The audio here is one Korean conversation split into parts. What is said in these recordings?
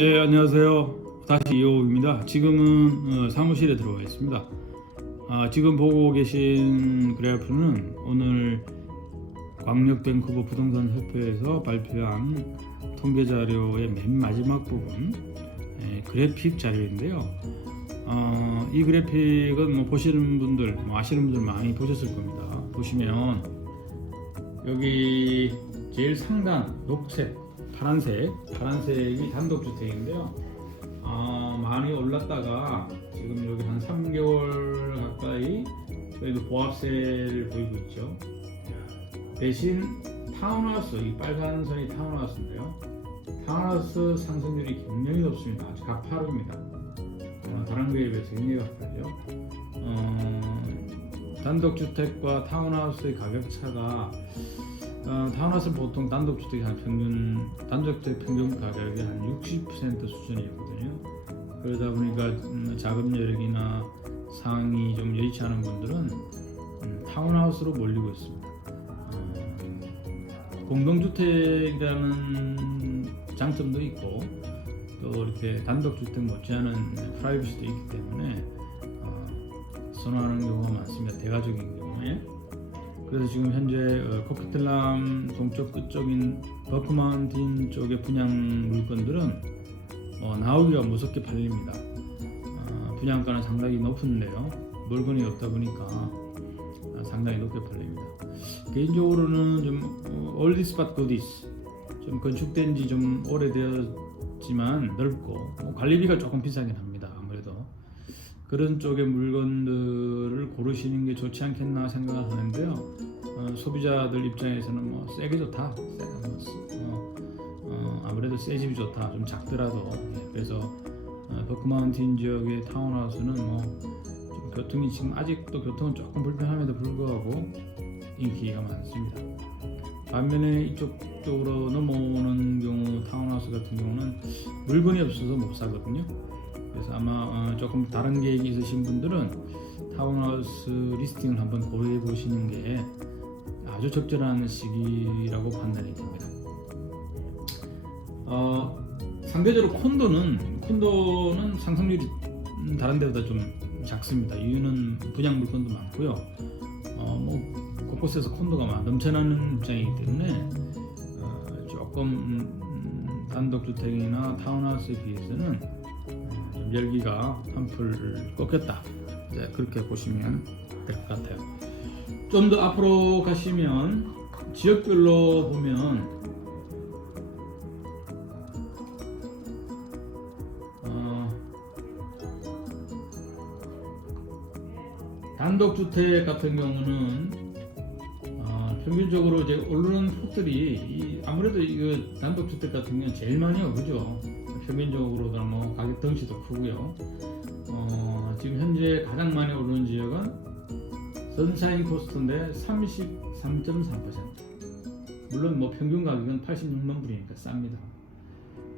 예, 안녕하세요. 다시 이호입니다. 지금은 어, 사무실에 들어와 있습니다. 아, 지금 보고 계신 그래프는 오늘 광역 밴쿠버 부동산 협회에서 발표한 통계 자료의 맨 마지막 부분 예, 그래픽 자료인데요. 어, 이 그래픽은 뭐 보시는 분들, 뭐 아시는 분들 많이 보셨을 겁니다. 보시면 여기 제일 상단 녹색, 파란색, 파란색이 단독주택인데요. 아, 많이 올랐다가 지금 여기 한 3개월 가까이 그래도 보합세를 보이고 있죠. 대신 타운하우스, 이 빨간 선이 타운하우스인데요. 타운하우스 상승률이 굉장히 높습니다. 아주 가파릅니다. 어, 다른 거에 비해서 굉장히 가파르죠. 어, 단독주택과 타운하우스의 가격 차가 어, 타운하우스 보통 단독주택이 한 평균 단독주택 평균 가격이 한 60% 수준이거든요. 그러다 보니까 음, 자금 여력이나 상황이 좀 여의치 않은 분들은 음, 타운하우스로 몰리고 있습니다. 어, 공동주택이라는 장점도 있고 또 이렇게 단독주택 못지않은 프라이버시도 있기 때문에 어, 선호하는 경우가 많습니다. 대가족인 경우에. 그래서 지금 현재 어, 코키틀람 동쪽 끝쪽인 버크마운틴 쪽의 분양 물건들은 어, 나오기가 무섭게 팔립니다. 어, 분양가는 상당히 높은데요. 물건이 없다 보니까 어, 상당히 높게 팔립니다. 개인적으로는 좀 어, 올디스 밭 고디스 좀 건축된 지 좀 오래되었지만 넓고 뭐 관리비가 조금 비싸긴 합니다. 그런 쪽의 물건들을 고르시는 게 좋지 않겠나 생각하는데요. 어, 소비자들 입장에서는 뭐 세게 좋다. 세- 뭐, 어, 어, 아무래도 새 집이 좋다. 좀 작더라도 예, 그래서 어, 버크마운틴 지역의 타운하우스는 뭐좀 교통이 지금 아직도 교통은 조금 불편함에도 불구하고 인기가 많습니다. 반면에 이쪽 쪽으로 넘어오는 경우 타운하우스 같은 경우는 물건이 없어서 못 사거든요. 그래서 아마 어, 조금 다른 계획이 있으신 분들은 타운하우스 리스팅을 한번 고려해 보시는 게 아주 적절한 시기라고 판단이 됩니다. 어, 상대적으로 콘도는 콘도는 상승률이 음, 다른 데보다 좀 작습니다. 이유는 분양 물건도 많고요. 어, 뭐 곳곳에서 콘도가 막 넘쳐나는 입장이기 때문에 어, 조금 단독주택이나 타운하우스에 비해서는 열기가 한풀 꺾였다. 이제 그렇게 보시면 될 것 같아요. 좀 더 앞으로 가시면 지역별로 보면 어, 단독주택 같은 경우는 어, 평균적으로 이제 오르는 폭들이 이- 아무래도 이거 단독주택 같은 경우는 제일 많이 오르죠. 평균적으로 도 뭐 가격 덩치도 크고요. 어, 지금 현재 가장 많이 오르는 지역은 선샤인 코스트인데 33.3%. 물론 뭐 평균 가격은 86만 불이니까 쌉니다.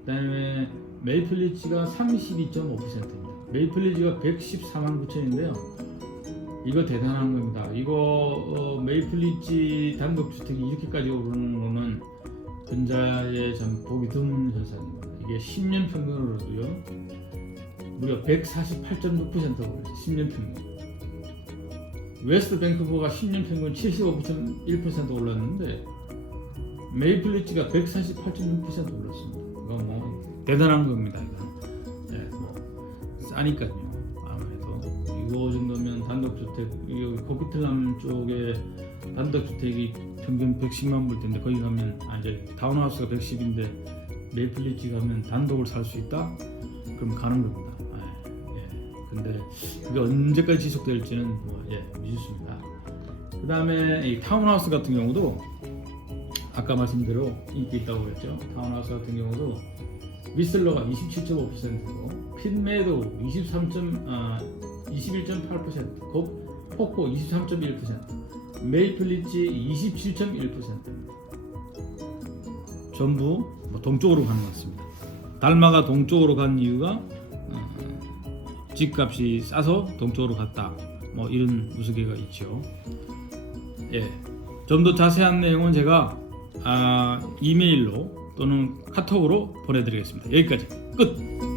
그다음에 메이플리치가 32.5%입니다. 메이플리치가 114만 9천인데요. 이거 대단한 겁니다. 이거 어, 메이플리치 단독주택이 이렇게까지 오르는 거는 근자에 참 보기 드문 현상입니다. 이게 10년 평균으로도요. 무려 148.6%가 올랐어요. 10년 평균. 웨스트 밴쿠버가 10년 평균 75.1% 올랐는데 메이플리치가 148.6% 올랐습니다. 이거 뭐 대단한 겁니다. 이거. 네, 뭐 싸니까요. 아무래도 이거 정도면 단독주택 여기 코키틀람 쪽에 단독주택이 평균 110만 불 텐데 거기 가면 아 이제 타운하우스가 110인데 메이플리치 가면 단독을 살 수 있다? 그럼 가는 겁니다. 아, 예. 근데 그게 언제까지 지속될지는 뭐, 예, 미지수입니다. 그 다음에 이 타운하우스 같은 경우도 아까 말씀대로 인기 있다고 그랬죠. 타운하우스 같은 경우도 미슬러가 27.5%고 핀메도 23. 아, 21.8%, 곱 포코 23.1%, 메이플리치 27.1%입니다. 전부 뭐 동쪽으로 가는 것 같습니다. 달마가 동쪽으로 간 이유가 어, 집값이 싸서 동쪽으로 갔다. 뭐 이런 우스개가 있죠. 예, 좀 더 자세한 내용은 제가 아, 이메일로 또는 카톡으로 보내드리겠습니다. 여기까지 끝.